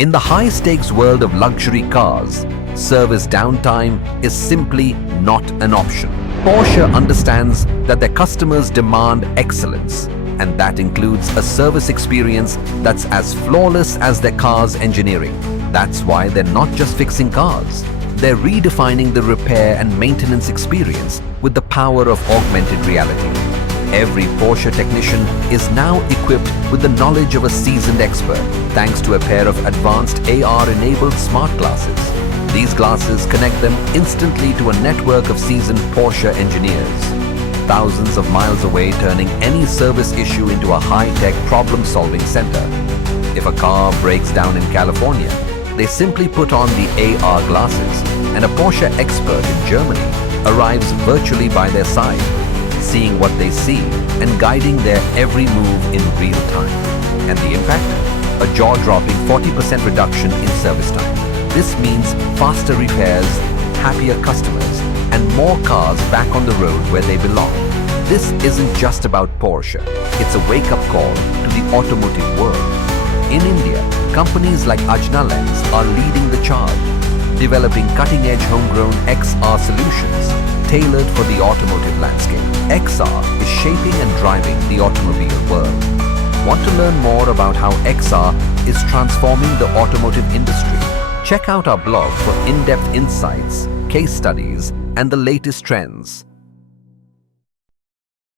In the high-stakes world of luxury cars, service downtime is simply not an option. Porsche understands that their customers demand excellence, and that includes a service experience that's as flawless as their car's engineering. That's why they're not just fixing cars. They're redefining the repair and maintenance experience with the power of augmented reality. Every Porsche technician is now equipped with the knowledge of a seasoned expert thanks to a pair of advanced AR-enabled smart glasses. These glasses connect them instantly to a network of seasoned Porsche engineers, thousands of miles away, turning any service issue into a high-tech problem-solving center. If a car breaks down in California, they simply put on the AR glasses, and a Porsche expert in Germany arrives virtually by their side, seeing what they see and guiding their every move in real time. And the impact? A jaw-dropping 40% reduction in service time. This means faster repairs, happier customers, and more cars back on the road where they belong. This isn't just about Porsche. It's a wake-up call to the automotive world. In India, companies like Augmented are leading the charge, developing cutting-edge homegrown XR solutions tailored for the automotive landscape. XR is shaping and driving the automobile world. Want to learn more about how XR is transforming the automotive industry? Check out our blog for in-depth insights, case studies, and the latest trends.